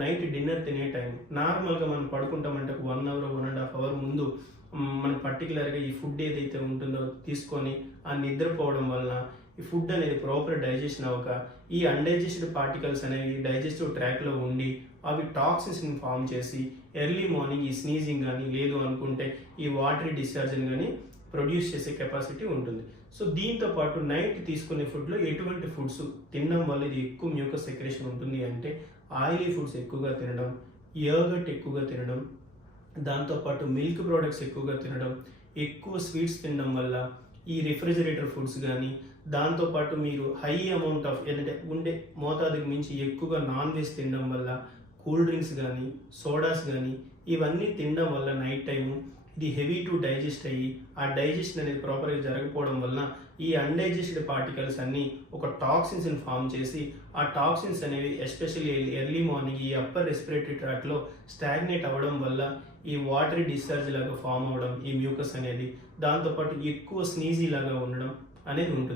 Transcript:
Night dinner తినే time నార్మల్గా మనం పడుకుంటామంటే ఒక 1 అవర్ 1.5 అవర్ ముందు మనం పర్టికులర్గా ఈ ఫుడ్ ఏదైతే ఉంటుందో తీసుకొని ఆ నిద్రపోవడం వలన ఈ ఫుడ్ అనేది ప్రాపర్ డైజెషన్ అవ్వక ఈ అన్డైజెస్టెడ్ పార్టికల్స్ అనేవి డైజెస్టివ్ ట్రాక్లో ఉండి అవి టాక్సిన్స్ని ఫామ్ చేసి ఎర్లీ మార్నింగ్ ఈ స్నీజింగ్ కానీ లేదు అనుకుంటే ఈ వాటరీ డిశ్చార్జ్ని కానీ ప్రొడ్యూస్ చేసే కెపాసిటీ ఉంటుంది. సో దీంతో పాటు నైట్ తీసుకునే ఫుడ్లో ఎటువంటి ఫుడ్స్ తినడం వల్ల ఇది ఎక్కువ మ్యూకస్ సెక్రేషన్ ఉంటుంది అంటే ఆయిలీ ఫుడ్స్ ఎక్కువగా తినడం, యోగర్ట్ ఎక్కువగా తినడం, దాంతోపాటు మిల్క్ ప్రోడక్ట్స్ ఎక్కువగా తినడం, ఎక్కువ స్వీట్స్ తినడం వల్ల ఈ రిఫ్రిజిరేటర్ ఫుడ్స్ కానీ, దాంతోపాటు మీరు హై అమౌంట్ ఆఫ్ ఏదంటే ఉండే మోతాదుకు మించి ఎక్కువగా నాన్ వెజ్ తినడం వల్ల, కూల్ డ్రింక్స్ కానీ సోడాస్ కానీ ఇవన్నీ తినడం వల్ల నైట్ టైము ఇది హెవీ టు డైజెస్ట్ అయ్యి ఆ డైజెషన్ అనేది ప్రాపర్గా జరగకపోవడం వలన ఈ అన్డైజెస్టెడ్ పార్టికల్స్ అన్నీ ఒక టాక్సిన్స్ని ఫామ్ చేసి ఆ టాక్సిన్స్ అనేవి ఎస్పెషల్లీ ఎర్లీ మార్నింగ్ ఈ అప్పర్ రెస్పిరేటరీ ట్రాక్లో స్టాగ్నేట్ అవ్వడం వల్ల ఈ వాటరీ డిశ్చార్జ్ లాగా ఫామ్ అవ్వడం ఈ మ్యూకస్ అనేది, దాంతోపాటు ఎక్కువ స్నీజీ లాగా ఉండడం అనేది ఉంటుంది.